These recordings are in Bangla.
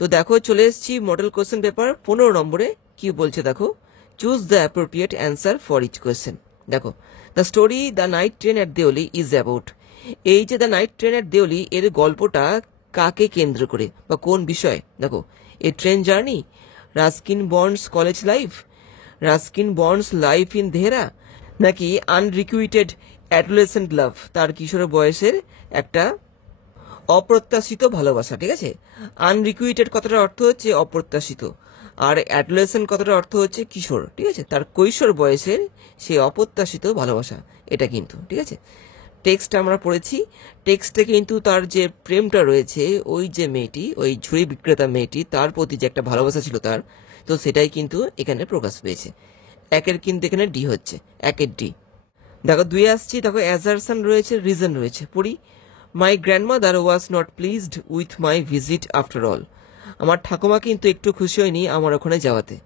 তো দেখো চলে এসেছি মডেল কোশ্চেন পেপার 15 নম্বরে। কি বলছে দেখো, choose the appropriate answer for each question. দেখো, the story the night train at Deoli is about. এই যে the night train at Deoli, এর গল্পটা কাকে কেন্দ্র করে বা কোন বিষয়? দেখো, a train journey, Ruskin Bond's college life, Ruskin Bond's life in Dehra, নাকি আনরিকুইটেড অ্যাডোলেসেন্ট লাভ, তার কিশোর বয়সের একটা অপ্রত্যাশিত ভালোবাসা। ঠিক আছে, আনরিকুইটেড কথাটার অর্থ হচ্ছে অপ্রত্যাশিত, আর অ্যাডোলেসেন্ট কথাটার অর্থ হচ্ছে কিশোর। ঠিক আছে, তার কৈশোর বয়সের সেই অপ্রত্যাশিত ভালোবাসা, এটা কিন্তু। ঠিক আছে, টেক্সট আমরা পড়েছি। টেক্সটে কিন্তু তার যে প্রেমটা রয়েছে, ওই যে মেয়েটি, ওই ঝুড়ি বিক্রেতা মেয়েটি, তার প্রতি যে একটা ভালোবাসা ছিল তার, তো সেটাই কিন্তু এখানে প্রকাশ পেয়েছে। একের কিন্তু এখানে ডি হচ্ছে, একের ডি। দেখো 2 আসছি, দেখো অ্যাজারশন রয়েছে, রিজন রয়েছে। পড়ি, my grandmother was not pleased with my visit after all. আমার ঠাকুমা কিন্তু একটু খুশি হয়নি আমার ওখানে যাওয়াতে।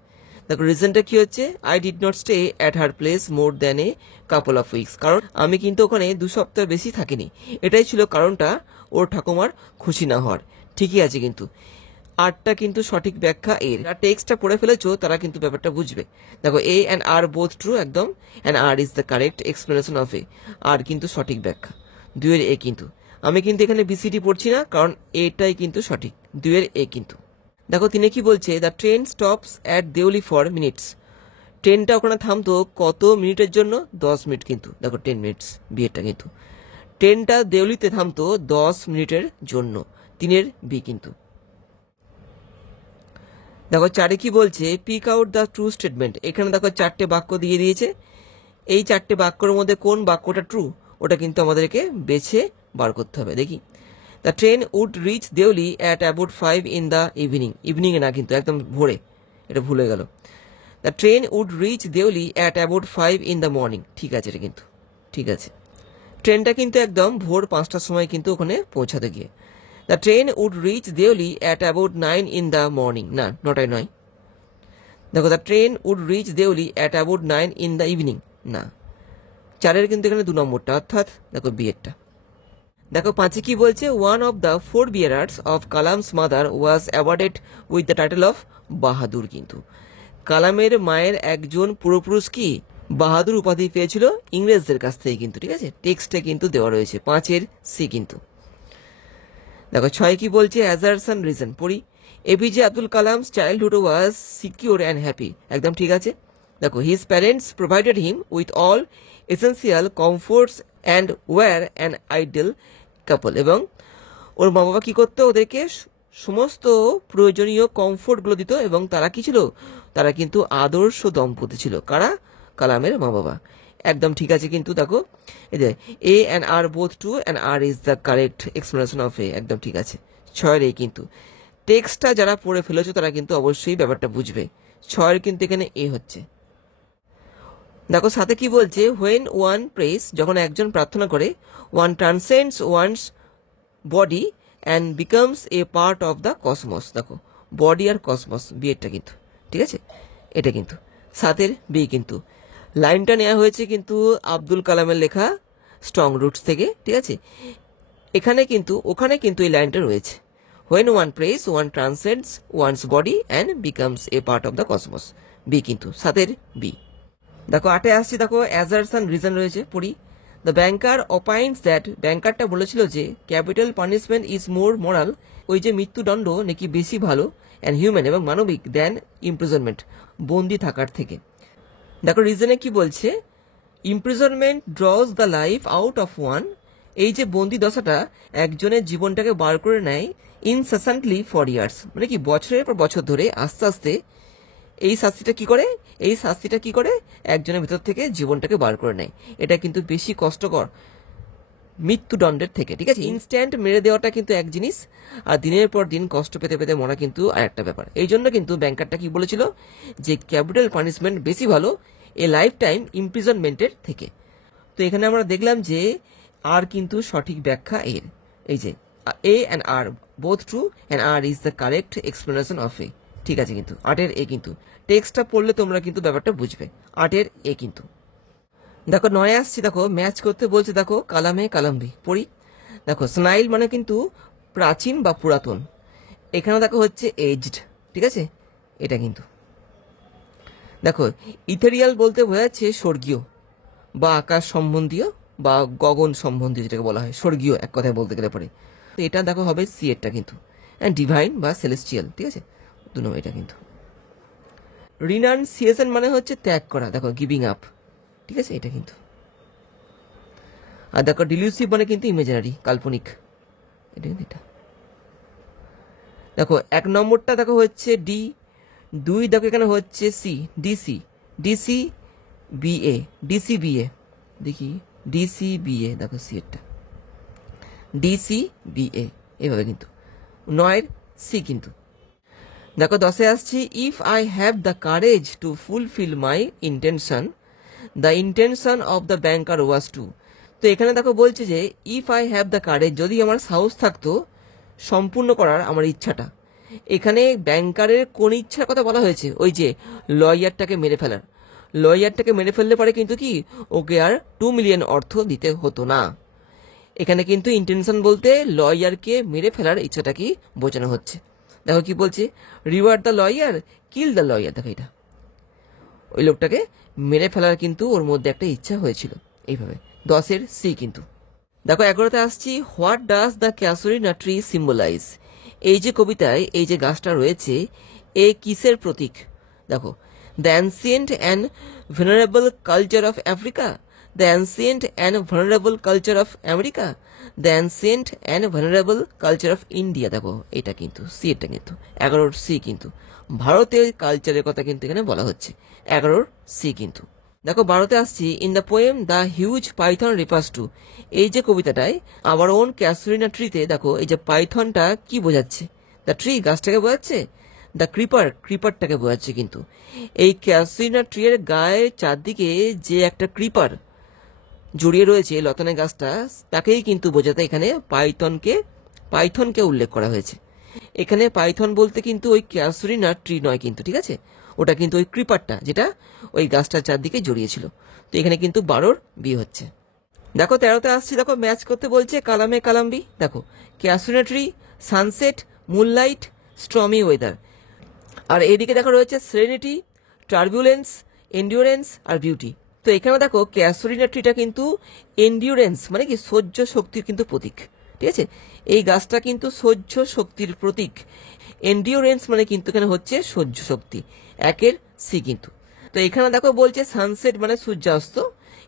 দেখো রিজনটা কি হচ্ছে, I did not stay at her place more than a couple of weeks. কারণ আমি কিন্তু ওখানে 2 সপ্তাহ বেশি থাকিনি। এটাই ছিল কারণটা ওর ঠাকুমার খুশি না হওয়ার। ঠিকই আছে কিন্তু, আরটা কিন্তু সঠিক ব্যাখ্যা এর। যারা টেক্সটটা পড়ে ফেলেছো তারা কিন্তু ব্যাপারটা বুঝবে। দেখো, A and R both true, একদম, and R is the correct explanation of A. আর কিন্তু সঠিক ব্যাখ্যা, 2 এর এ কিন্তু। আমি কিন্তু এখানে বিসিটি পড়ছি না, কারণ এটাই কিন্তু সঠিক, 2 এর এ কিন্তু। দেখো তিনি কি বলছে, the train stops at Deoli for minutes. ট্রেনটা ওখানে থামতো কত মিনিটের জন্য? 10 মিনিট কিন্তু। দেখো 10 মিনিটস, বিয়েরটা কিন্তু। ট্রেনটা দেওলিতে থামতো 10 মিনিটের জন্য, 3 এর বি কিন্তু। দেখো 4 কি বলছে, pick out the true statement. এখানে দেখো 4টে বাক্য দিয়ে দিয়েছে। এই 4টে বাক্যের মধ্যে কোন বাক্যটা ট্রু, ওটা কিন্তু আমাদেরকে বেছে বার করতে হবে। দেখি, the train would reach Deoli at about 5 in the evening. ইভিনিংয়ে না কিন্তু, একদম ভোরে, এটা ভুলে গেল। The train would reach Deoli at about 5 in the morning. ঠিক আছে, এটা কিন্তু ঠিক আছে। ট্রেনটা কিন্তু একদম ভোর 5টার সময় কিন্তু ওখানে পৌঁছাতে গিয়ে। The train would reach Deoli at about 9 in the morning, না, 9টায় নয়। দেখো, the train would reach Deoli at about 9 in the evening, না। 4 কিন্তু এখানে 2 নম্বরটা, অর্থাৎ দেখো বিয়েরটা। দেখো 5 কি বলছে, one of the 4 bearers of Kalam's mother was awarded with the title of Bahadur কিন্তু। কালামের মায়ের একজন পূর্বপুরুষ কি বাহাদুর উপাধি পেয়েছিল ইংরেজদের কাছ থেকে কিন্তু। ঠিক আছে, টেক্সটে কিন্তু দেওয়া রয়েছে, 5 এর সি কিন্তু। দেখো 6 কি বলছে, অ্যাজারশন রিজন। পড়ি, APJ Abdul Kalam's childhood was secure and happy. একদম ঠিক আছে। দেখো, his parents provided him with all essential comforts and were an ideal couple. এবং ওর মা বাবা কি করতো, ওদেরকে সমস্ত প্রয়োজনীয় কমফোর্টগুলো দিত, এবং তারা কি ছিল, তারা কিন্তু আদর্শ দম্পতি ছিল। কারা? কালামের মা বাবা। একদম ঠিক আছে কিন্তু। দেখো, এই যে A and R both true and R is the correct explanation of A, একদম ঠিক আছে। 6 এ কিন্তু। টেক্সটটা যারা পড়ে ফেলেছো তারা কিন্তু অবশ্যই ব্যাপারটা বুঝবে। 6 কিন্তু এখানে এ হচ্ছে। দেখো 7 কি বলছে, হোয়েন ওয়ান প্রেস, যখন একজন প্রার্থনা করে, one transcends one's body and becomes a part of the cosmos. দেখো, বডি আর কসমস, বিয়েরটা কিন্তু ঠিক আছে, এটা কিন্তু 7 এর বি কিন্তু। লাইনটা নেওয়া হয়েছে কিন্তু আব্দুল কালামের লেখা স্ট্রং রুটস থেকে। ঠিক আছে, এখানে কিন্তু ওখানে কিন্তু এই লাইনটা রয়েছে, when one prays one transcends one's body and becomes a part of the cosmos, B কিন্তু 7 এর বি। দেখো 8 আসছি, দেখো অ্যাজারশন রিজন রয়েছে। পড়ি, দ্য ব্যাংকার অপাইন্স দ্যাট, ব্যাংকারটা বলেছিল যে capital punishment is more moral, ওই যে মৃত্যুদণ্ড নাকি বেশি ভালো, অ্যান্ড হিউম্যান এবং মানবিক, দেন ইমপ্রিজনমেন্ট, বন্দি থাকার থেকে। দেখো রিজনে কি বলছে, imprisonment ড্রজ the life out of one, এই যে বন্দি দশাটা একজনের জীবনটাকে বার করে নেয় ইনসেসেন্টলি ফর ইয়ার্স, মানে কি বছরের পর বছর ধরে আস্তে আস্তে এই শাস্তিটা কি করে একজনের ভেতর থেকে জীবনটাকে বার করে নেয়। এটা কিন্তু বেশি কষ্টকর মৃত্যুদণ্ডের থেকে। ঠিক আছে, ইনস্ট্যান্ট মেরে দেওয়াটা কিন্তু এক জিনিস, আর দিনের পর দিন কষ্ট পেতে পেতে মরা কিন্তু আরেকটা ব্যাপার। এই জন্য কিন্তু ব্যাংকারটা কি বলেছিল যে ক্যাপিটাল পানিশমেন্ট বেশি ভালো এ লাইফ টাইম ইমপ্রিজনমেন্টের থেকে। তো এখানে আমরা দেখলাম যে আর কিন্তু সঠিক ব্যাখ্যা এর, এই যে A and R both true and R is the correct explanation of A. ঠিক আছে কিন্তু 8 এর এ কিন্তু। টেক্সটটা পড়লে তোমরা কিন্তু ব্যাপারটা বুঝবে, 8 এর এ কিন্তু। দেখো 9 আসছি, দেখো ম্যাচ করতে বলছে, দেখো কালামে কালাম্বি। পড়ি, দেখো স্নাইল মানে কিন্তু প্রাচীন বা পুরাতন, এখানে দেখো হচ্ছে এজড, ঠিক আছে, এটা কিন্তু দেখো ইথেরিয়াল বলতে বোঝাচ্ছে স্বর্গীয় বা আকাশ সম্বন্ধীয় বা গগন সম্বন্ধীয়, যেটাকে বলা হয় স্বর্গীয় এক কথায় বলতে গেলে পরে। তো এটা দেখো হবে সি এরটা কিন্তু, অ্যান্ড ডিভাইন বা সেলেস্টিয়াল, ঠিক আছে, দু নম্বর এটা কিন্তু। রিনাউন্সিয়েশন মানে হচ্ছে ত্যাগ করা, দেখো গিভিং আপ, ঠিক আছে, এটা কিন্তু। আর দেখো ডিলিউসিভ মানে কিন্তু ইমেজিনারি, কাল্পনিক, এটা কিন্তু এটা। দেখো 1 নম্বরটা দেখো হচ্ছে ডি, 2 দেখো এখানে হচ্ছে C, DC, DC BA, DC BA, দেখি ডিসি বিএ, দেখো সি এরটা ডিসি বিএ, এভাবে কিন্তু 9 সি কিন্তু। দেখো 10-এ আসছি, if I have the courage to fulfil my intention, the intention of the banker was to. তো এখানে দেখো বলছে যে if I have the courage, যদি আমার সাহস থাকতো সম্পূর্ণ করার আমার ইচ্ছাটা। এখানে ব্যাংকারের কোন ইচ্ছার কথা বলা হয়েছে? ওই যে লয়ারটাকে মেরে ফেলার। লয়ারটাকে মেরে ফেললে পরে কিন্তু কি ওকে আর 2 মিলিয়ন অর্থ দিতে হতো না। এখানে কিন্তু ইন্টেনশন বলতে লয়ারকে মেরে ফেলার ইচ্ছাটা কি বোঝানো হচ্ছে। দেখো কি বলছে, reward the lawyer, kill the lawyer. দেখো এটা ওই লোকটাকে মেরে ফেলার কিন্তু ওর মধ্যে একটা ইচ্ছা হয়েছিল, এইভাবে 10-এর সি কিন্তু। দেখো 11-তে আসছি, what does the casuarina tree symbolise. এই যে কবিতায় এই যে গাছটা রয়েছে এ কিসের প্রতীক? দেখো, the ancient and venerable culture of Africa, the ancient and venerable culture of America, the ancient and venerable culture of India. দেখো এটা কিন্তু সি, এটা কিন্তু 11-র সি কিন্তু। ভারতের কালচারের কথা কিন্তু এখানে বলা হচ্ছে, 11-র সি কিন্তু। দেখো 12-তে আসছি, in the poem the huge python refers to. এই যে কবিতাটায় আওয়ার ওন ক্যাসুরিনা ট্রিতে দেখো এই যে পাইথনটা কি বোঝাচ্ছে? দ্য ট্রি গাছটাকে বোঝাচ্ছে, দ্য ক্রিপার ক্রিপারটাকে বোঝাচ্ছে কিন্তু। এই ক্যাসুরিনা ট্রির গায়ে চারদিকে যে একটা ক্রিপার জড়িয়ে রয়েছে লতানে গাছটা, তাকেই কিন্তু বোঝাতে এখানে পাইথনকে উল্লেখ করা হয়েছে। এখানে পাইথন বলতে কিন্তু ওই ক্যাসুরিনা ট্রি নয় কিন্তু, ঠিক আছে, ওটা কিন্তু ওই ক্রিপারটা যেটা ওই গাছটার চারদিকে জড়িয়েছিল। তো এখানে কিন্তু 12-র বি হচ্ছে। দেখো 13-তে আসছি, দেখো ম্যাচ করতে বলছে কালামে কালামবি। দেখো ক্যাসুরিনা tree, sunset, moonlight, stormy weather. আর এদিকে দেখো রয়েছে সেরেনিটি, টার্বুলেন্স, এন্ডিওরেন্স আর বিউটি। তো এখানে দেখো ক্যাসুরিনা ট্রিটা কিন্তু এন্ডিওরেন্স মানে কি সহ্য শক্তির কিন্তু প্রতীক, ঠিক আছে, এই গাছটা কিন্তু সহ্য শক্তির প্রতীক। এন্ডিওরেন্স মানে কিন্তু এখানে হচ্ছে সহ্য শক্তি, 1-এর সি কিন্তু। তো এখানে দেখো বলছে সানসেট মানে সূর্যাস্ত,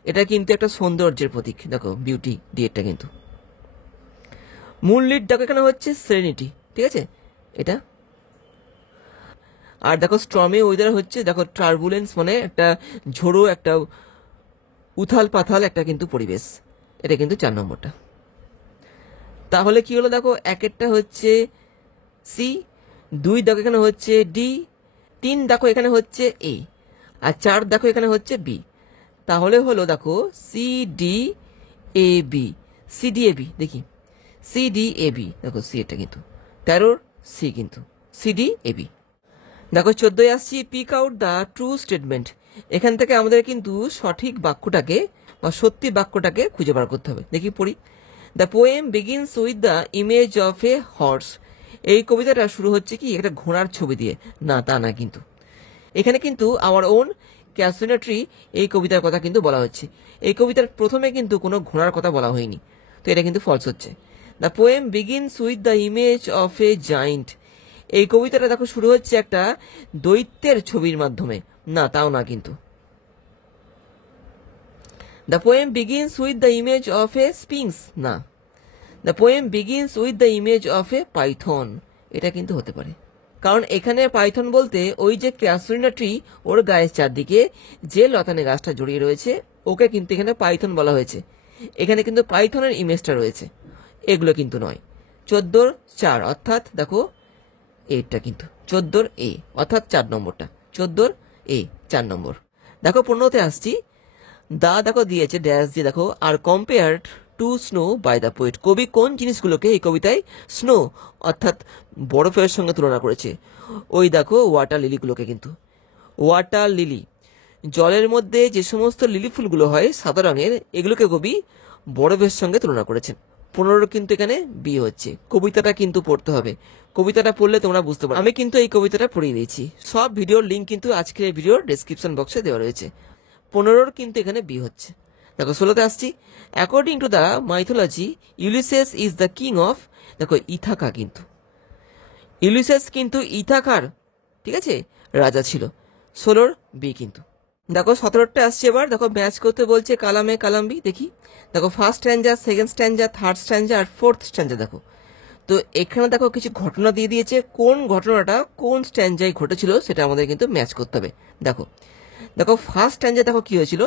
এটা কিন্তু একটা সৌন্দর্যের প্রতীক, দেখো বিউটি, ডিএটা কিন্তু। মুনলিট দেখো এখানে হচ্ছে সেরেনিটি, ঠিক আছে, এটা। আর দেখো স্ট্রমি ওয়েদার হচ্ছে দেখো টার্বুলেন্স মানে একটা ঝোড়ো, একটা উথাল পাথাল একটা কিন্তু পরিবেশ, এটা কিন্তু 4 নম্বরটা। তাহলে কি হলো, দেখো 1-এরটা হচ্ছে সি, 2 দেখো এখানে হচ্ছে ডি, 3 দেখো এখানে হচ্ছে এ, আর 4 দেখো এখানে হচ্ছে বি। তাহলে হলো দেখো C D A B, C D A B, দেখি সি ডি এ বি, দেখো সি এটা কিন্তু 13-র সি কিন্তু, সি ডি এ বি। দেখো 14-এ আসছি, pick out the true statement. এখান থেকে আমাদের কিন্তু সঠিক বাক্যটাকে বা সত্যি বাক্যটাকে খুঁজে বার করতে হবে। দেখি পড়ি, the poem begins with the image of A horse. এই কবিতাটা শুরু হচ্ছে কি একটা ঘোড়ার ছবি দিয়ে? না, তা না কিন্তু। এখানে কিন্তু আওয়ার ওন ক্যাসুরিনা ট্রি এই কবিতার কথা কিন্তু বলা হচ্ছে। এই কবিতার প্রথমে কিন্তু কোনো ঘোড়ার কথা বলা হয়নি, তো এটা কিন্তু ফলস হচ্ছে। The poem begins with the image of A giant. এই কবিতাটা দেখো শুরু হচ্ছে একটা দৈত্যের ছবির মাধ্যমে, না তাও না কিন্তু। The poem begins with the image of a sphinx, না। The poem begins with the image of a python, এটা কিন্তু হতে পারে, কারণ এখানে পাইথন বলতে ওই যে ক্যাসুরিনা ট্রি ওর গায়ের চারদিকে যে লতানে গাছটা জড়িয়ে রয়েছে ওকে কিন্তু এখানে পাইথন বলা হয়েছে। এখানে কিন্তু পাইথনের ইমেজটা রয়েছে, এগুলো কিন্তু নয়। 14-র 4 অর্থাৎ দেখো এইটা কিন্তু 14-র এ অর্থাৎ 4 নম্বরটা, 14-র এ 4 নম্বর। দেখো 15-তে আসছি, দা দেখো দিয়েছে ড্যাশ দিয়ে, দেখো আর compared to snow by the poet. কবি কোন জিনিসগুলোকে এই কবিতায় স্নো অর্থাৎ বরফের সঙ্গে তুলনা করেছে? ওই দেখো ওয়াটার লিলিগুলোকে কিন্তু। ওয়াটার লিলি, জলের মধ্যে যে সমস্ত লিলি ফুলগুলো হয় সাদা রঙের, এগুলোকে কবি বরফের সঙ্গে তুলনা করেছেন। 15 কিন্তু এখানে বি হচ্ছে। কবিতাটা কিন্তু পড়তে হবে, কবিতাটা পড়লে তোমরা বুঝতে পারবে। আমি কিন্তু এই কবিতাটা পড়িয়ে দিয়েছি, সব ভিডিওর লিঙ্ক কিন্তু আজকের এই ভিডিওর ডেসক্রিপশন বক্সে দেওয়া রয়েছে। 15 কিন্তু এখানে বি হচ্ছে। দেখো 16তে আসছি। According to the mythology Ulysses is the king of, দেখো ইথাকা, কিন্তু ইউলিসেস কিন্তু ইথাকার, ঠিক আছে, রাজা ছিল। 16 বি কিন্তু। দেখো 17টা আসছে এবার। দেখো ম্যাচ করতে বলছে কালামে কালাম্বি। দেখি, দেখো ফার্স্ট স্ট্যাঞ্জা, সেকেন্ড স্ট্যাঞ্জা, থার্ড স্ট্যাঞ্জা আর ফোর্থ স্ট্যাঞ্জা। দেখো তো এখানে দেখো কিছু ঘটনা দিয়ে দিয়েছে, কোন ঘটনাটা কোন স্ট্যাঞ্জায় ঘটেছিল সেটা আমাদের কিন্তু ম্যাচ করতে হবে। দেখো দেখো ফার্স্ট স্ট্যাঞ্জা দেখো কি হয়েছিল।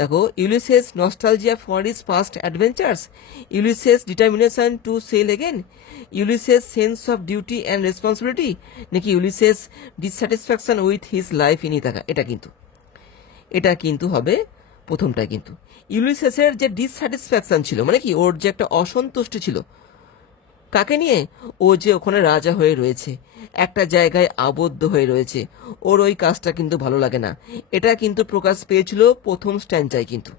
দেখো Ulysses nostalgia for his past adventures, Ulysses determination to sail again, Ulysses sense of duty and responsibility, নাকি Ulysses dissatisfaction with his life in Ithaca. এটা কিন্তু হবে প্রথমটাই। কিন্তু ইউলিসেসের যে ডিসস্যাটিসফ্যাকশন ছিল, মানে কি ওর যে একটা অসন্তুষ্টি ছিল, কাকে নিয়ে, ও যে ওখানে রাজা হয়ে রয়েছে, একটা জায়গায় আবদ্ধ হয়ে রয়েছে, ওর ওই কাজটা কিন্তু ভালো লাগে না। এটা কিন্তু প্রকাশ পেয়েছিল প্রথম স্ট্যাঞ্জায়। কিন্তু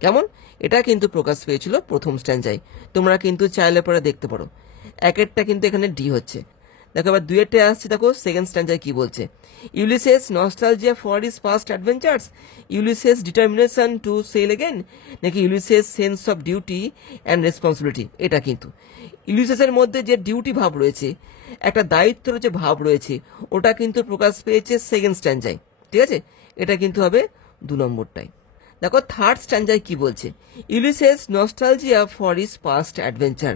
কেমন, এটা কিন্তু প্রকাশ পেয়েছিল প্রথম স্ট্যাঞ্জায়। তোমরা কিন্তু চাইলে পরে দেখতে পারো। একেরটা কিন্তু এখানে ডি হচ্ছে। দেখো এবার দুয়েরটা আসছে। দেখো সেকেন্ড স্ট্যাঞ্জায় কি বলছে, Ulysses nostalgia for his past adventures, Ulysses determination to sail again, নাকি Ulysses sense of duty and responsibility. এটা কিন্তু ইউলিসেসের মধ্যে যে ডিউটি ভাব রয়েছে, একটা দায়িত্বের যে ভাব রয়েছে, ওটা কিন্তু প্রকাশ পেয়েছে সেকেন্ড স্ট্যাঞ্জায়। ঠিক আছে, এটা কিন্তু হবে 2 নম্বরটাই। দেখো থার্ড স্ট্যাঞ্জায় কি বলছে, Ulysses nostalgia for his past adventure.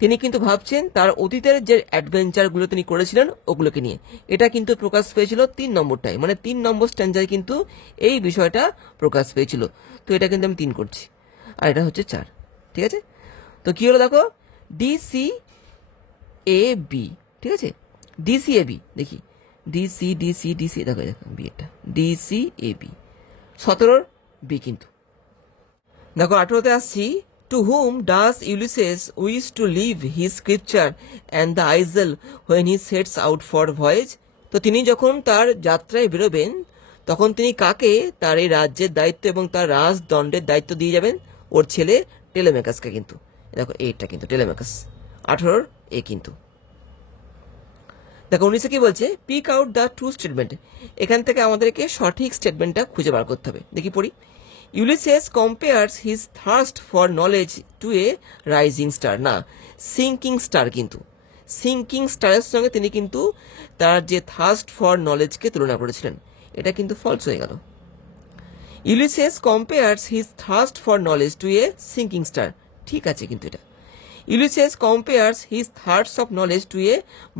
তিনি কিন্তু ভাবছেন তার অতীতের যে অ্যাডভেঞ্চারগুলো তিনি করেছিলেন ওগুলোকে নিয়ে। এটা কিন্তু প্রকাশ পেয়েছিল 3 নম্বরটাই, মানে 3 নম্বর স্ট্যাঞ্জায় কিন্তু এই বিষয়টা প্রকাশ পেয়েছিল। তো এটা কিন্তু আমি 3 করছি, আর এটা হচ্ছে 4। ঠিক আছে, তো কি হলো দেখো ডিসি এ বি। ঠিক আছে, ডিসি এ বি। দেখি ডিসি দেখো বি, এটা ডিসি এ বি। 17 বি কিন্তু। দেখো 18তে আসছি। To whom does Ulysses wish to leave his scripture and the isle when he sets out for voyage. তো তিনি যখন তার যাত্রায় বেরোবেন তখন তিনি কাকে তার এই রাজ্যের দায়িত্ব এবং তার রাজদণ্ডের দায়িত্ব দিয়ে যাবেন, ওর ছেলে টেলেমেকাসকে। কিন্তু দেখো এইটা কিন্তু টেলেমেকাস। 18 এ কিন্তু। দেখো 19 কি বলছে, pick out the true statement. এখান থেকে আমাদেরকে সঠিক স্টেটমেন্টটা খুঁজে বার করতে হবে। দেখি পড়ি। Ulysses compares his thirst for knowledge to a rising star, না সিঙ্কিং স্টার। কিন্তু সিঙ্কিং স্টারের সঙ্গে তিনি কিন্তু তার যে থার্স্ট ফর নলেজকে তুলনা করেছিলেন, এটা কিন্তু ফলস হয়ে গেল। Ulysses compares his thirst for knowledge to a sinking star, ঠিক আছে, কিন্তু এটা Ulysses compares his thirst of knowledge to a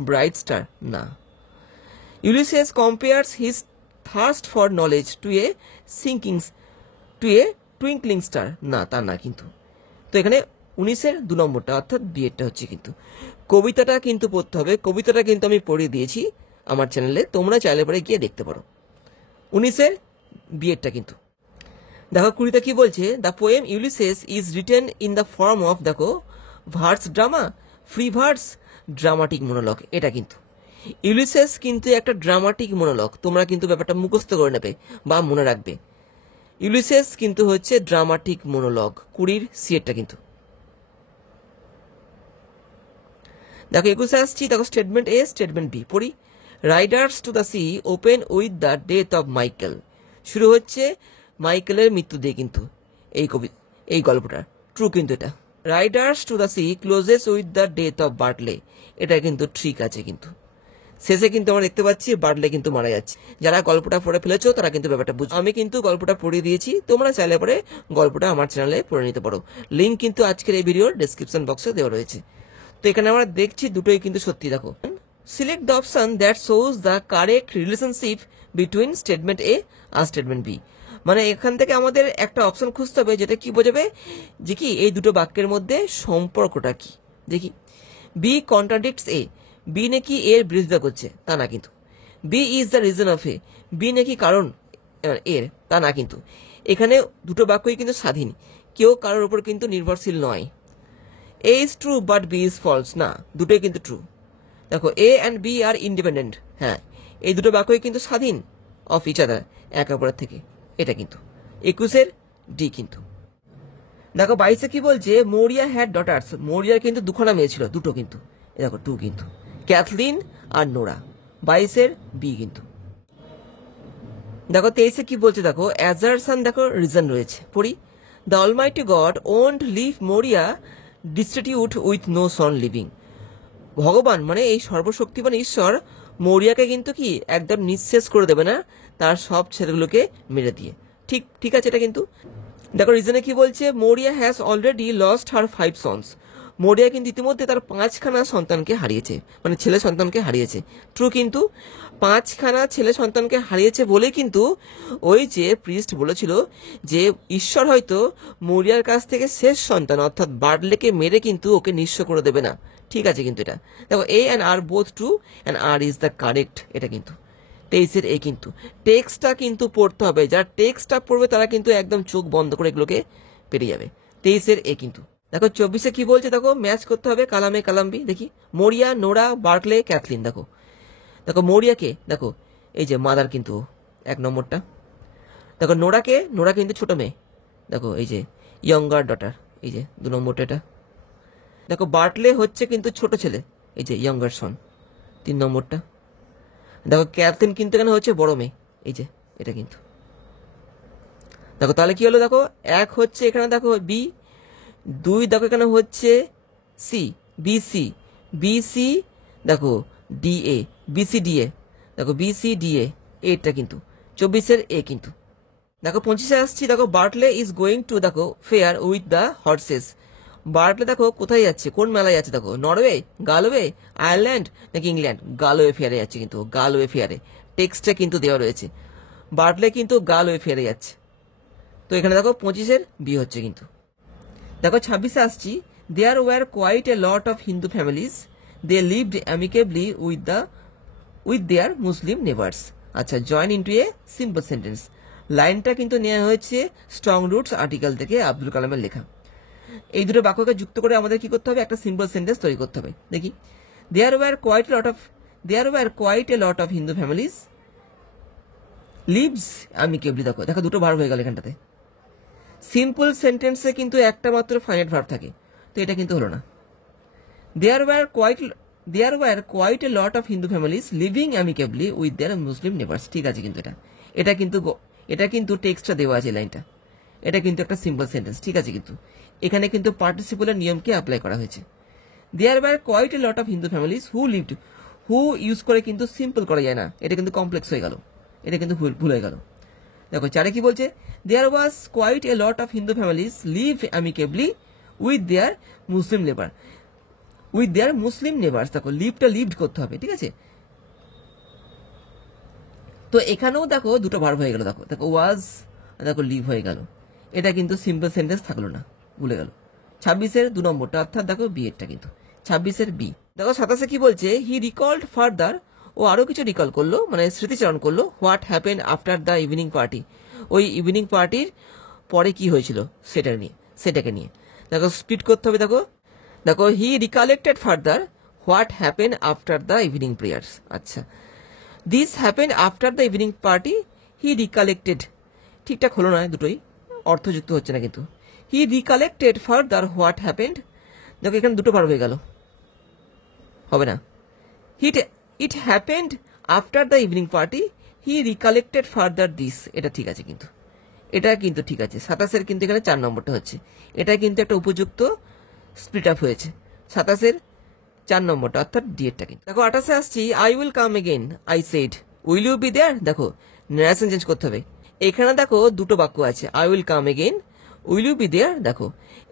bright star, না Ulysses compares his thirst for knowledge to a sinking to a twinkling star, না তা না কিন্তু। তো এখানে 19-এর 2 নম্বরটা অর্থাৎ বিয়েরটা হচ্ছে। কিন্তু কবিতাটা কিন্তু পড়তে হবে, কবিতাটা কিন্তু আমি পড়িয়ে দিয়েছি আমার চ্যানেলে, তোমরা চাইলে পরে গিয়ে দেখতে পারো। 19-এর বিয়েরটা কিন্তু। দেখো 20তে কি বলছে, the poem Ulysses is written in the form of, দেখো verse drama, free verse, dramatic monologue. এটা কিন্তু ইউলিসেস কিন্তু একটা ড্রামাটিক মোনোলগ। তোমরা কিন্তু ব্যাপারটা মুখস্থ করে নেবে বা মনে রাখবে। ইউলিসেস কিন্তু হচ্ছে ড্রামাটিক মোনোলগ। 20-র সিয়েরটা কিন্তু। দেখো 21-এ আসছি। দেখো স্টেটমেন্ট এ, স্টেটমেন্ট বি পড়ি। Riders to the C open with the death of Michael. শুরু হচ্ছে মাইকেলের মৃত্যু দিয়ে কিন্তু এই গল্পটা ট্রু কিন্তু এটা। Riders to the Sea closes with the death of Bartley, এটা কিন্তু ঠিক আছে। কিন্তু শেষে কিন্তু আমরা দেখতে পাচ্ছি বার্টলে কিন্তু মারা যাচ্ছে। যারা গল্পটা পড়ে ফেলেছো তারা কিন্তু ব্যাপারটা বুঝো। আমি কিন্তু গল্পটা পড়িয়ে দিয়েছি, তোমরা চাইলে পরে গল্পটা আমার চ্যানেলে পড়ে নিতে পারো। লিঙ্ক কিন্তু আজকের এই ভিডিওর ডেসক্রিপশন বক্সে দেওয়া রয়েছে। তো এখানে আমরা দেখছি দুটোই কিন্তু সত্যি। দেখো select the option that shows the correct relationship between statement A আর স্টেটমেন্ট বি। মানে এখান থেকে আমাদের একটা অপশন খুঁজতে হবে যেটা কি বোঝাবে যে কি এই দুটো বাক্যের মধ্যে সম্পর্কটা কি। দেখি, বি কন্ট্রাডিক্টস এ, বি নাকি এর বিরোধিতা করছে, তা না কিন্তু। B is the reason of A, B নাকি কারণ এর, তা না কিন্তু। এখানে দুটো বাক্যই কিন্তু স্বাধীন, কেউ কারোর উপর কিন্তু নির্ভরশীল নয়। A is true but B is false, না দুটোই কিন্তু ট্রু। দেখো A and B are independent, হ্যাঁ এই দুটো বাক্যই কিন্তু স্বাধীন অফ ইচ আদার, একে অপরের থেকে। এটা কিন্তু 21-এর ডি কিন্তু। দেখো 22-এ কি বলছে, মরিয়া হ্যাড ডটার্স, মরিয়ার কিন্তু দুখানা মেয়ে ছিল, দুটো কিন্তু, দেখো টু কিন্তু, ক্যাথলিন আর নোরা, 22-এর বি কিন্তু। দেখো 23-এ কি বলছে, দেখো অ্যাজারসান, দেখো রিজন রয়েছে, পড়ি। The almighty God won't leave Maria destitute with no son living. ভগবান মানে এই সর্বশক্তিমান ঈশ্বর মরিয়াকে কিন্তু কি একদম নিঃশেষ করে দেবে না তার সব ছেলেগুলোকে মেরে দিয়ে। ঠিক ঠিক আছে, এটা কিন্তু দেখো রিজনে কি বলছে, মরিয়া has already lost her 5 sons. মরিয়া কিন্তু ইতিমধ্যে তার 5খানা সন্তানকে হারিয়েছে, মানে ছেলে সন্তানকে হারিয়েছে। ট্রু কিন্তু 5খানা ছেলে সন্তানকে হারিয়েছে বলে কিন্তু ওই যে প্রিস্ট বলেছিল যে ঈশ্বর হয়তো মরিয়ার কাছ থেকে শেষ সন্তান অর্থাৎ বার্ডলেকে মেরে কিন্তু ওকে নিঃস্ব করে দেবে না। ঠিক আছে কিন্তু এটা দেখো, A and R both true and R is the correct, এটা কিন্তু 23-এর এ কিন্তু। টেক্সটটা কিন্তু পড়তে হবে, যারা টেক্সটটা পড়বে তারা কিন্তু একদম চোখ বন্ধ করে এগুলোকে পেরিয়ে যাবে। 23-এর এ কিন্তু। দেখো 24-এ কি বলছে, দেখো ম্যাচ করতে হবে কালামে কালাম্বি। দেখি, মরিয়া, নোরা, বার্কলে, ক্যাথলিন। দেখো দেখো মরিয়াকে দেখো, এই যে মাদার কিন্তু 1 নম্বরটা। দেখো নোরাকে, নোরা কিন্তু ছোট মেয়ে, দেখো এই যে ইয়ঙ্গার ডটার, এই যে 2 নম্বরটা এটা। দেখো বার্টলে হচ্ছে কিন্তু ছোট ছেলে, এই যে ইয়ঙ্গার সন, 3 নম্বরটা। দেখো ক্যাথলিন কিন্তু এখানে হচ্ছে বড় মেয়ে, এই যে এটা কিন্তু। দেখো তাহলে কি হলো, দেখো 1 হচ্ছে এখানে, দেখো বি, 2 দেখো এখানে হচ্ছে সি, বিসি, বিসি, দেখো ডিএ, বিসি ডিএ, দেখো বিসি ডিএ, এটা কিন্তু 24-এর এ কিন্তু। দেখো 25-এ আসছি, দেখো বার্টলে ইজ গোয়িং টু, দেখো ফেয়ার উইথ দ্য হর্সেস। বার্টলে দেখো কোথায় যাচ্ছে, কোন মেলায় যাচ্ছে, দেখো নরওয়ে, গালওয়ে, আয়ারল্যান্ড নাকি ইংল্যান্ড, গালওয়ে ফেয়ারে যাচ্ছে কিন্তু, গালওয়ে ফেয়ারে টেক্সটে কিন্তু দেওয়া রয়েছে, বার্টলে কিন্তু গালওয়ে ফেয়ারে যাচ্ছে। তো এখানে দেখো 25-এর বি হচ্ছে কিন্তু। দেখো 26-এ আসছি, there were quite a lot of Hindu families, they lived amicably with their Muslim neighbours. আচ্ছা, join into a simple sentence. লাইনটা কিন্তু নেওয়া হয়েছে স্ট্রং রুটস আর্টিকেল থেকে, আব্দুল কালামের লেখা। এই দুটো বাক্যকে যুক্ত করে আমাদের কি করতে হবে, একটা সিম্পল সেন্টেন্স তৈরি করতে হবে। দেখি, there were quite a lot of Hindu families lives amicably. দেখো দেখো দুটো ভার্ব হয়ে গেল এখানটাতে। সিম্পল সেন্টেন্সে কিন্তু একটা মাত্র ফাইনাইট ভার্ব থাকে, তো এটা কিন্তু হলো না। There were quite a lot of Hindu families living amicably with their Muslim neighbours. ঠিক আছে কিন্তু এটা কিন্তু টেক্সটটা দেওয়া আছে লাইনটা, এটা কিন্তু একটা সিম্পল সেন্টেন্স। ঠিক আছে কিন্তু এখানে কিন্তু পার্টিসিপলের নিয়মকে অ্যাপ্লাই করা হয়েছে। There were quite a lot of Hindu families who lived, who use করে কিন্তু সিম্পল করা যায় না, এটা কিন্তু কমপ্লেক্স হয়ে গেল, এটা কিন্তু ভুল হয়ে গেল। দেখো 4-এ কি বলছে, there was quite a lot of Hindu families live amicably with their Muslim neighbours. দেখো লিভড করতে হবে, ঠিক আছে। তো এখানেও দেখো দুটো ভার্ব হয়ে গেল, দেখো দেখো ওয়াজ, দেখো লিভ হয়ে গেল, এটা কিন্তু সিম্পল সেন্টেন্স থাকলো না, ভুলে গেল। 26-এর 2 নম্বরটা অর্থাৎ দেখো বি এরটা কিন্তু, 26-এর বি। দেখো 27-এ কি বলছে, হি রিকল্ড ফার্দার, ও আরো কিছু রিকল করলো, মানে স্মৃতিচারণ করলো, what happen after the evening party, ওই ইভিনিং পার্টির পরে কি হয়েছিল সেটাকে নিয়ে। দেখো স্প্লিট করতে হবে, দেখো he recollected further what happen after the evening prayers. আচ্ছা, this happen after the evening party, he recollected, ঠিকঠাক হলো না, দুটোই অর্থযুক্ত হচ্ছে না কিন্তু। He recollected further what happened, দেখো এখানে দুটো ভার্ব হয়ে গেল, হবে না। It happened after the evening party, he recollected further this, এটা ঠিক আছে কিন্তু, এটা কিন্তু ঠিক আছে। 27-এর কিন্তু এখানে 4 নম্বরটা হচ্ছে, এটা কিন্তু একটা উপযুক্ত স্প্লিট আপ হয়েছে। 27-এর 4 নম্বরটা অর্থাৎ ডি এরটা কিন্তু। দেখো 28-এ আসছি, I will come again, I said, will you be there. দেখো নারেশন চেঞ্জ করতে হবে, এখানে দেখো দুটো বাক্য আছে, I will come again, will you be there. দেখো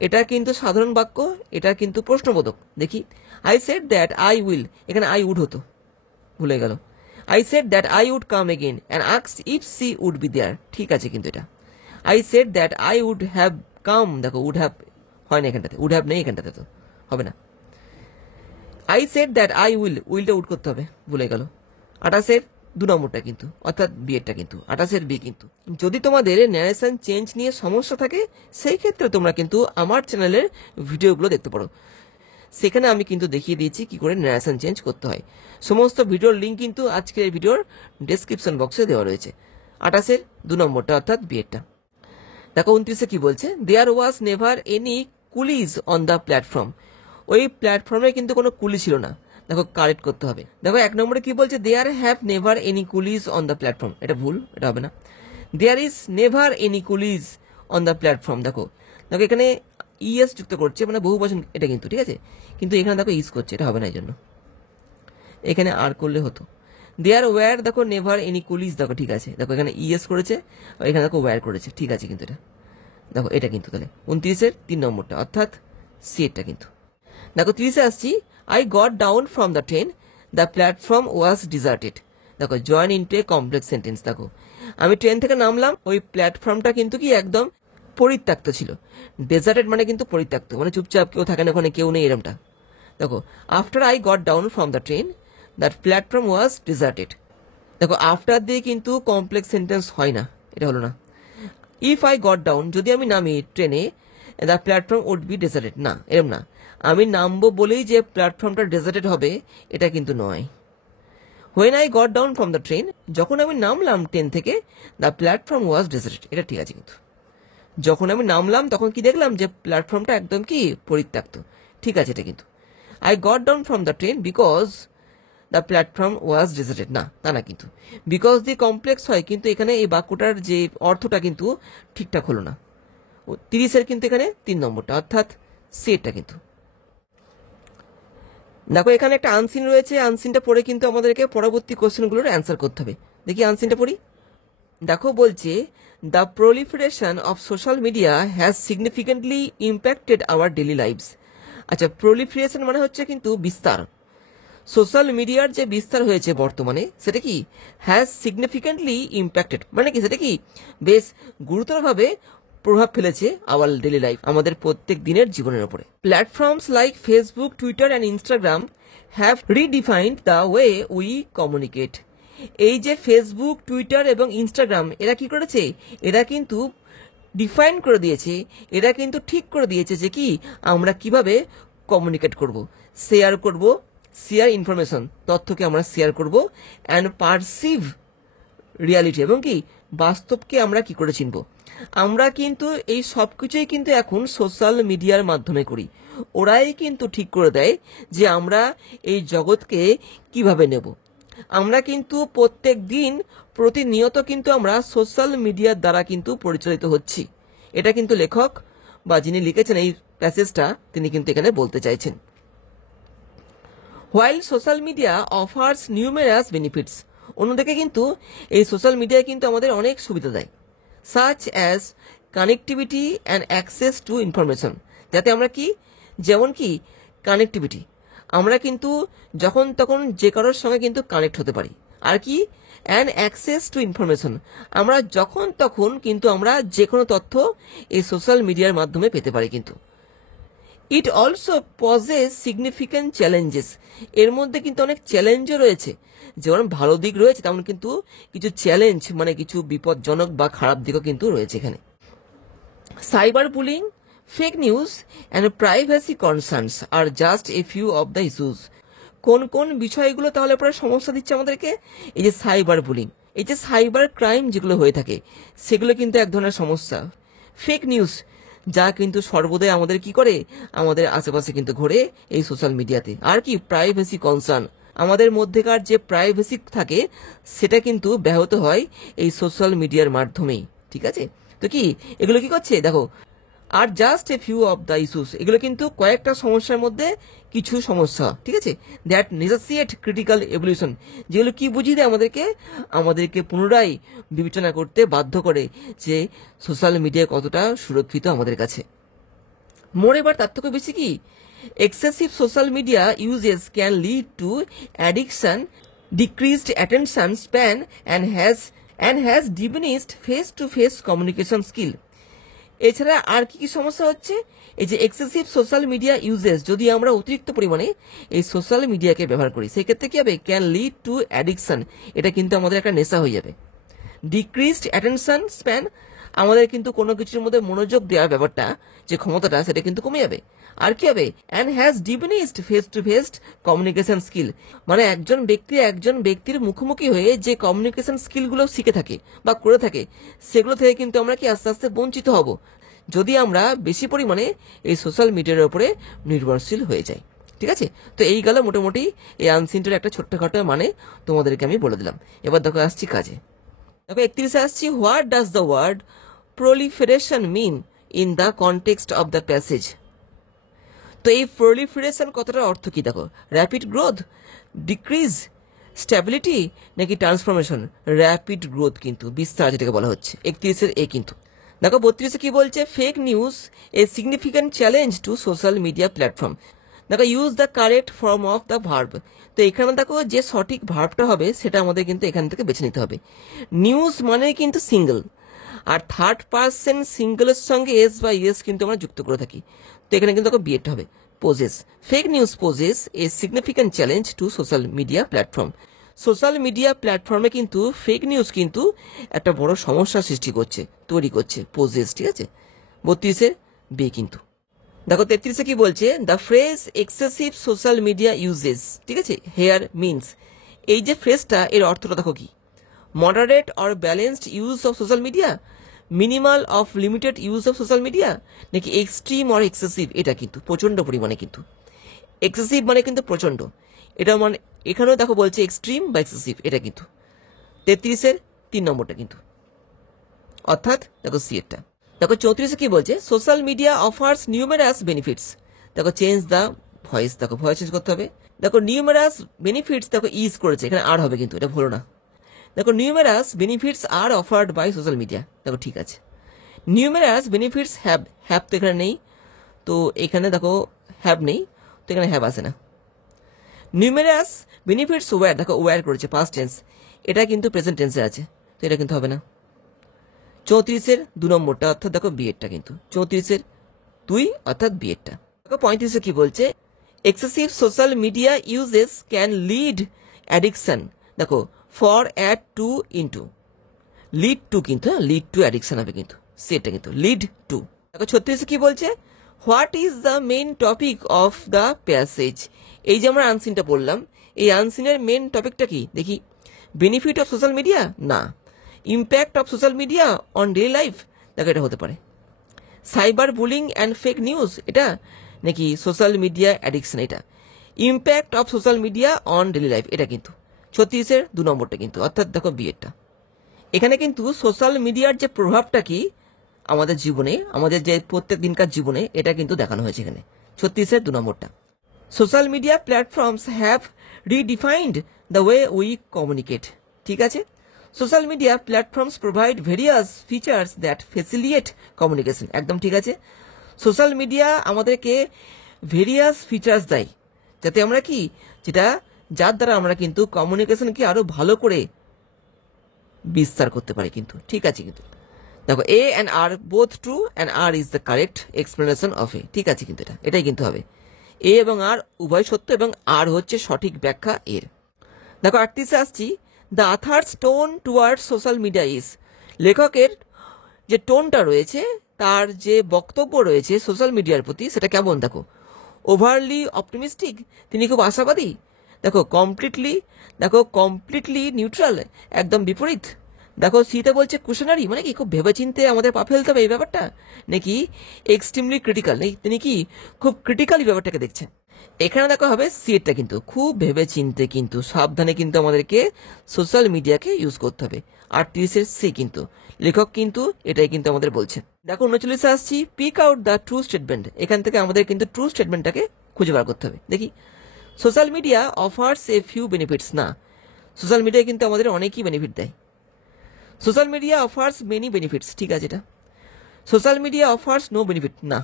এটা কিন্তু সাধারণ বাক্য, এটা কিন্তু প্রশ্নবোধক। দেখি, I said that I will, এখানে আই উড হতো, ভুলে গেল। I said that I would come again and asked if she would be there. ঠিক আছে কিন্তু এটা, I said that I would have come, দেখো উড হ্যাভ হয় না এখানটাতে, উড হ্যাভ নেই এখানটাতে, তো হবে না। আই সেড দ্যাট আই উইলটা উড করতে হবে, ভুলে গেল। 28-এর 2 নম্বরটা কিন্তু অর্থাৎ বি এরটা কিন্তু, 28-এর বি কিন্তু। যদি তোমাদের ন্যারেশন চেঞ্জ নিয়ে সমস্যা থাকে সেই ক্ষেত্রে তোমরা কিন্তু আমার চ্যানেলের ভিডিওগুলো দেখতে পারো, সেখানে আমি কিন্তু দেখিয়ে দিয়েছি কি করে ন্যারেশন চেঞ্জ করতে হয়। সমস্ত ভিডিওর লিঙ্ক কিন্তু আজকের ভিডিওর ডেসক্রিপশন বক্সে দেওয়া রয়েছে। 28-এর 2 নম্বরটা অর্থাৎ বি এরটা। দেখো 29-এ কি বলছে, there was never any coolies on the platform. ওই প্ল্যাটফর্মে কিন্তু কোনো কুলি ছিল না। দেখো কারেক্ট করতে হবে। দেখো 1 নম্বরে কি বলছে, there have never any coolies on the platform. এটা ভুল, এটা হবে না। There is never any coolies on the platform. দেখো দেখো এখানে ইএস যুক্ত করছে, মানে বহু বচন এটা কিন্তু, ঠিক আছে, কিন্তু এখানে দেখো ইজ করছে, এটা হবে না। এই জন্য এখানে আর করলে হতো। দেয়ার ওয়্যার, দেখো নেভার এনি কুলিজ, দেখো ঠিক আছে, দেখো এখানে ইএস করেছে, এখানে দেখো ওয়্যার করেছে, ঠিক আছে, কিন্তু এটা দেখো এটা কিন্তু তাহলে 29-এর 3 নম্বরটা, অর্থাৎ সিএটা কিন্তু। দেখো 30-এ আসছি, I got down from the train, the platform was deserted. দেখো জয়েন ইন্টু এ কমপ্লেক্স সেন্টেন্স। দেখো আমি ট্রেন থেকে নামলাম, ওই প্ল্যাটফর্মটা কিন্তু কি একদম পরিত্যক্ত ছিল। ডেজার্টেড মানে কিন্তু পরিত্যক্ত, মানে চুপচাপ, কেউ থাকে না ওখানে, কেউ নেই, এরমটা। দেখো after I got down from the train, that platform was deserted. দেখো আফটার দিয়ে কিন্তু কমপ্লেক্স সেন্টেন্স হয় না, এটা হলো না। ইফ আই গট ডাউন, যদি আমি নামি ট্রেনে, the platform would be deserted, না, এরম না। আমি নামবো বলেই যে প্ল্যাটফর্মটা ডেজার্টেড হবে, এটা কিন্তু নয়। When I got down from the train, যখন আমি নামলাম ট্রেন থেকে, দ্য প্ল্যাটফর্ম ওয়াজ ডেজার্টেড, এটা ঠিক আছে কিন্তু। যখন আমি নামলাম তখন কি দেখলাম, যে প্ল্যাটফর্মটা একদম কি পরিত্যক্ত, ঠিক আছে, এটা কিন্তু। I got down from the train because the platform was deserted, না, তা না কিন্তু। বিকজ দিয়ে কমপ্লেক্স হয়, কিন্তু এখানে এই বাক্যটার যে অর্থটা কিন্তু ঠিকঠাক হলো না। 30-এর কিন্তু এখানে 3 নম্বরটা, অর্থাৎ সেটা কিন্তু। দেখো এখানে একটা আনসিন রয়েছে, আনসিনটা পড়ে কিন্তু আমাদেরকে পরবর্তী কোশ্চেনগুলোর অ্যান্সার করতে হবে। দেখি আনসিনটা পড়ি। দেখো বলছে, the proliferation of social media has significantly impacted our daily lives. আচ্ছা, প্রলিফারেশন মানে হচ্ছে কিন্তু বিস্তার। সোশ্যাল মিডিয়ার যে বিস্তার হয়েছে বর্তমানে, সেটা কি হ্যাজ সিগনিফিকেন্টলি ইম্প্যাক্টেড, মানে কি সেটা কি বেশ গুরুতরভাবে প্রভাব ফেলেছে আওয়ার ডেইলি লাইফ, আমাদের প্রত্যেক দিনের জীবনের উপরে। Platforms like Facebook, Twitter and Instagram have redefined the way we communicate. এই যে ফেসবুক, টুইটার এবং ইনস্টাগ্রাম, এরা কি করেছে, এরা কিন্তু ডিফাইন করে দিয়েছে, এরা কিন্তু ঠিক করে দিয়েছে যে কি আমরা কিভাবে কমিউনিকেট করব, শেয়ার করব, শেয়ার ইনফরমেশন, তথ্যকে আমরা শেয়ার করব, অ্যান্ড পারসিভ রিয়ালিটি, এবং কি বাস্তবকে আমরা কি করে চিনব। আমরা কিন্তু এই সব কিছুই কিন্তু এখন সোশ্যাল মিডিয়ার মাধ্যমে করি। ওরাই কিন্তু ঠিক করে দেয় যে আমরা এই জগৎকে কিভাবে নেব। আমরা কিন্তু প্রত্যেক দিন প্রতিনিয়ত কিন্তু আমরা সোশ্যাল মিডিয়ার দ্বারা কিন্তু পরিচালিত হচ্ছি। এটা কিন্তু লেখক বা যিনি লিখেছেন এই প্যাসেজটা, তিনি কিন্তু এখানে বলতে চাইছেন। While social media offers numerous benefits, অন্যদিকে কিন্তু এই সোশ্যাল মিডিয়া কিন্তু আমাদের অনেক সুবিধা দেয়, such as connectivity and access to information, যাতে আমরা কি, যেমন কি কানেক্টিভিটি, আমরা কিন্তু যখন তখন যে কারোর সঙ্গে কিন্তু কানেক্ট হতে পারি, আর কি অ্যান্ড অ্যাক্সেস টু ইনফরমেশন, আমরা যখন তখন কিন্তু আমরা যে কোনো তথ্য এই সোশ্যাল মিডিয়ার মাধ্যমে পেতে পারি কিন্তু। It also poses significant challenges, এর মধ্যে কিন্তু অনেক চ্যালেঞ্জও রয়েছে, যেমন ভালো দিক রয়েছে তেমন কিন্তু কিছু চ্যালেঞ্জ, মানে কিছু বিপজ্জনক বা খারাপ দিকও কিন্তু রয়েছে এখানে। Cyber bullying, fake news and privacy concerns are just a few of the issues. কোন কোন বিষয়গুলো তাহলে পরে সমস্যা দিচ্ছে আমাদেরকে? এই যে সাইবার বুলিং, এই যে সাইবার ক্রাইম যেগুলো হয়ে থাকে, সেগুলো কিন্তু এক ধরনের সমস্যা। ফেক নিউজ, যা কিন্তু সর্বদাই আমাদের কি করে, আমাদের আশেপাশে কিন্তু ঘোরে এই সোশ্যাল মিডিয়াতে। আর কি প্রাইভেসি কনসার্ন, আমাদের মধ্যেকার যে প্রাইভেসি থাকে সেটা কিন্তু ব্যাহত হয় এই সোশ্যাল মিডিয়ার মাধ্যমেই, ঠিক আছে। তো কি এগুলো কি করছে, দেখো are just a few of the issues, এগুলো কিন্তু কয়েকটা সমস্যার মধ্যে কিছু সমস্যা, ঠিক আছে, দ্যাট নেসেসিয়েট ক্রিটিক্যাল এভলিউশন, যেগুলো কি বুঝিয়ে দেয় আমাদেরকে পুনরায় বিবেচনা করতে বাধ্য করে যে সোশ্যাল মিডিয়া কতটা সুরক্ষিত আমাদের কাছে। মোর এবার তার থেকে বেশি কি, excessive social media uses can lead to addiction, decreased attention span and has diminished face to face communication skill. এছাড়া আর কি কি সমস্যা হচ্ছে, এই যে এক্সেসিভ সোশ্যাল মিডিয়া ইউজেস, যদি আমরা অতিরিক্ত পরিমাণে এই সোশ্যাল মিডিয়াকে ব্যবহার করি, সেক্ষেত্রে কি হবে, ক্যান লিড টু অ্যাডিকশন, এটা কিন্তু আমাদের একটা নেশা হয়ে যাবে। ডিক্রিজড অ্যাটেনশন স্প্যান, আমাদের কিন্তু কোনো কিছুর মধ্যে মনোযোগ দেওয়ার ব্যাপারটা, যে ক্ষমতাটা, সেটা কিন্তু কমে যাবে। আর কি হবে, and has diminished face to face communication skill, মানে একজন ব্যক্তির মুখোমুখি হয়ে যে কমিউনিকেশন স্কিলগুলো শিখে থাকে বা করে থাকে, সেগুলো থেকে কিন্তু আমরা কি আস্তে আস্তে বঞ্চিত হব, যদি আমরা বেশি পরিমাণে এই সোশ্যাল মিডিয়ার উপরে নির্ভরশীল হয়ে যাই। ঠিক আছে, তো এই গেল মোটামুটি এই আনসিনটার একটা ছোট্টখাটো মানে তোমাদেরকে আমি বলে দিলাম। এবার দেখো আসছি কাজে। দেখো 31-এ আসছি, what does the word proliferation mean in the context of the passage. তো এই প্রলিফারেশন কথাটার অর্থ কি? দেখো, র্যাপিড গ্রোথ, ডিক্রিজ, স্ট্যাবিলিটি, নাকি ট্রান্সফরমেশন? র্যাপিড গ্রোথ কিন্তু, বিস্তার যেটাকে বলা হচ্ছে। 31-এর এ কিন্তু। দেখো 32-এ কি বলছে, fake news a significant challenge to social media platform. দেখো, use the correct form of the verb. তো এখানে দেখো যে সঠিক ভার্বটা হবে সেটা আমাদের কিন্তু এখান থেকে বেছে নিতে হবে। নিউজ মানে কিন্তু সিঙ্গেল, আর থার্ড পার্সন সিঙ্গেলের সঙ্গে এস বা ইয়েস কিন্তু আমরা যুক্ত করে থাকি। তো এখানে কিন্তু বিয়েটা হবে। Poses, fake news poses a significant challenge to social media platform. Social media প্ল্যাটফর্মে কিন্তু ফেক নিউজ কিন্তু একটা বড় সমস্যা সৃষ্টি করছে, তৈরি করছে। পোজেস, ঠিক আছে, 32-এর বে কিন্তু। দেখো 33-এ কি বলছে, the phrase excessive social media uses, ঠিক আছে, হেয়ার মিনস। এই যে ফ্রেজটা, এর অর্থটা দেখো কি, moderate or balanced use of social media, minimal of limited use of social media, নাকি এক্সট্রিম অর এক্সেসিভ। এটা কিন্তু প্রচন্ড পরিমাণে কিন্তু, এক্সেসিভ মানে কিন্তু প্রচন্ড, এটা মানে এখানেও দেখো বলছে এক্সট্রিম বা এক্সেসিভ, এটা কিন্তু 33-এর 3 নম্বরটা কিন্তু, অর্থাৎ দেখো সি এরটা। দেখো 34-এ কি বলছে, social media offers numerous benefits. দেখো চেঞ্জ দ্য ভয়েস, দেখো ভয়েস চেঞ্জ করতে হবে। দেখো নিউমেরাস বেনিফিটস, দেখো ইজ করেছে, এখানে আর হবে কিন্তু, এটা ভুলো না। দেখো numerous benefits are offered by social media, দেখো ঠিক আছে। নিউমেরাস বেনিফিটস হ্যাভ, হ্যাভ তো এখানে নেই, তো এখানে দেখো হ্যাভ নেই, তো এখানে হ্যাভ আসে না। নিউমেরাস বেনিফিটস ওয়্যার, দেখো ওয়্যার করেছে পাস্ট টেন্স, এটা কিন্তু প্রেজেন্ট টেন্সে আছে, তো এটা কিন্তু হবে না। 34-এর 2 নম্বরটা, অর্থাৎ দেখো বিয়েরটা কিন্তু, 34-এর 2 অর্থাৎ বিয়েরটা। দেখো 35-এ কি বলছে, excessive social media uses can lead addiction. দেখো for add to into, lead to কিন্তু, লিড টু অ্যাডিকশন হবে কিন্তু, সেটা কিন্তু লিড টু। দেখো 36-এ কি বলছে, what is the main topic of the passage. এই যে আমরা আনসিনটা বললাম, এই আনসিনের মেইন টপিকটা কি দেখি, বেনিফিট অফ সোশ্যাল মিডিয়া, না, impact of social media on daily life, দেখো এটা হতে পারে। Cyber bullying and fake news, এটা, নাকি সোশ্যাল মিডিয়া অ্যাডিকশন, এটা। Impact of social media on daily life, এটা কিন্তু 36-এর 2 নম্বরটা কিন্তু, অর্থাৎ দেখো বিয়েরটা। এখানে কিন্তু সোশ্যাল মিডিয়ার যে প্রভাবটা কি আমাদের জীবনে, আমাদের যে প্রত্যেক দিনকার জীবনে, এটা কিন্তু দেখানো হয়েছে এখানে 36-এর 2 নম্বরটা। Social media platforms have redefined the way we communicate, ঠিক আছে। Social media platforms provide various features that facilitate communication, একদম ঠিক আছে। সোশ্যাল মিডিয়া আমাদেরকে ভেরিয়াস ফিচার্স দেয়, যাতে আমরা কি, যেটা, যার দ্বারা আমরা কিন্তু কমিউনিকেশনকে আরো ভালো করে বিস্তার করতে পারি কিন্তু, ঠিক আছে কিন্তু। দেখো A and R both true and R is the correct explanation of A, ঠিক আছে কিন্তু, এটাই কিন্তু হবে। এ এবং আর উভয় সত্য এবং আর হচ্ছে সঠিক ব্যাখ্যা এর। দেখো 38-এ আসছি, the others tone towards social media is. লেখকের যে টোনটা রয়েছে, তার যে বক্তব্য রয়েছে সোশ্যাল মিডিয়ার প্রতি, সেটা কেমন? দেখো ওভারলি অপটিমিস্টিক, তিনি খুব আশাবাদী। দেখো কমপ্লিটলি নিউট্রাল, একদম বিপরীত। দেখো সিতে বলছে কুশনারি, মানে কি খুব ভেবেচিন্তে আমাদের পা ফেলতে হবে এই ব্যাপারটা, নাকি এক্সট্রিমলি ক্রিটিক্যাল, নেই তিনি কি খুব ক্রিটিক্যালি ব্যাপারটাকে দেখছেন। এখানে দেখো হবে সিটা কিন্তু, খুব ভেবেচিন্তে কিন্তু, সাবধানে কিন্তু আমাদেরকে সোশ্যাল মিডিয়াকে ইউজ করতে হবে। 38-এর সি কিন্তু, লেখক কিন্তু এটাই কিন্তু আমাদের বলছেন। দেখো 39-এ আসছি, pick out the true statement. এখান থেকে আমাদের কিন্তু ট্রু স্টেটমেন্টটাকে খুঁজে বার করতে হবে। দেখি, social media offers a few benefits, না, সোশ্যাল মিডিয়া কিন্তু আমাদের অনেকই বেনিফিট দেয়। Social media offers many benefits, ঠিক আছে এটা। Social media offers no benefit, না,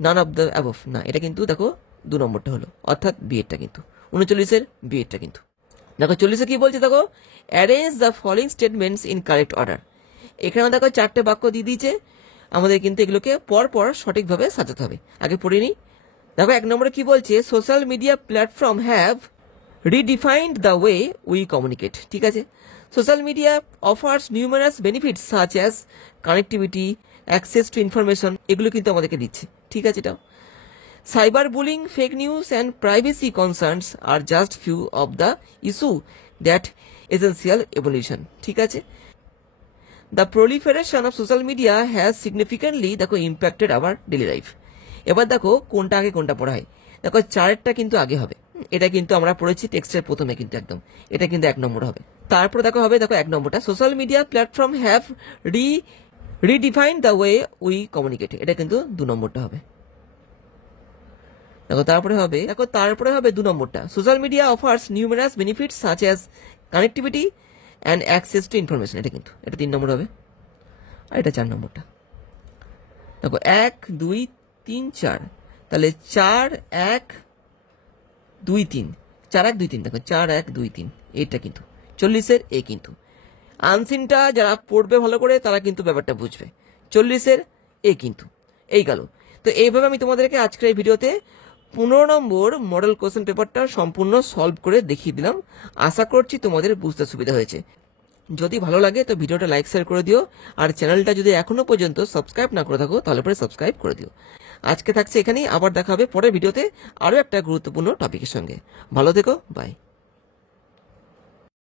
নান অফ দ্য অ্যাবভ, না, এটা কিন্তু দেখো 2 নম্বরটা হলো, অর্থাৎ বিয়েরটা কিন্তু, 39-এর বিয়েরটা কিন্তু। দেখো 40-এ কি বলছে, দেখো arrange the following statements in correct order. এখানে দেখো 4টে বাক্য দিয়ে দিয়েছে, আমাদের কিন্তু এগুলোকে পর পর সঠিকভাবে সাজাতে হবে। আগে পড়ে নিই। দেখো 1 নম্বরে কি বলছে, social media platform have redefined the way we communicate, ঠিক আছে। Social media offers numerous benefits such as connectivity, access to information, এগুলো কিন্তু আমাদেরকে দিচ্ছে। ঠিক আছে, এটাও cyber bullying, fake news and privacy concerns are just few of the issue that essential evolution. ঠিক আছে, the proliferation of social media has significantly দেখো ইম্প্যাক্টেড আওয়ার ডেলি লাইফ। এবার দেখো কোনটা আগে কোনটা পড়া হয়। দেখো 4টা কিন্তু আগে হবে, এটা কিন্তু আমরা পড়েছি টেক্সটের প্রথমে, কিন্তু একদম এটা কিন্তু 1 নম্বর হবে। তারপর দেখো হবে, দেখো 1 নম্বরটা social media platform have redefined the way we communicate, এটা কিন্তু 2 নম্বরটা হবে। দেখো তারপরে হবে, 2 নম্বরটা social media offers numerous benefits such as connectivity and access to information, এটা কিন্তু এটা 3 নম্বর হবে। আর এটা 4 নম্বরটা। দেখো 1 2 3 4, তাহলে 4 1 2 3, 4 1 2 3, দেখো 4 1 2 3, এটা কিন্তু 40-এর এ কিন্তু আনসিনটা যারা পড়বে ভালো করে তারা কিন্তু ব্যাপারটা বুঝবে। 40-এর এ কিন্তু এই গেল। তো এইভাবে আমি তোমাদেরকে আজকের এই ভিডিওতে 15 নম্বর মডেল কোশ্চেন পেপারটা সম্পূর্ণ সলভ করে দেখিয়ে দিলাম। আশা করছি তোমাদের বুঝতে সুবিধা হয়েছে। যদি ভালো লাগে তো ভিডিওটা লাইক শেয়ার করে দিও, আর চ্যানেলটা যদি এখনো পর্যন্ত সাবস্ক্রাইব না করে থাকো তাহলে পরে সাবস্ক্রাইব করে দিও। আজকে থাকছে এখানেই, আবার দেখা হবে পরের ভিডিওতে আরও একটা গুরুত্বপূর্ণ টপিকের সঙ্গে। ভালো থেকো, বাই।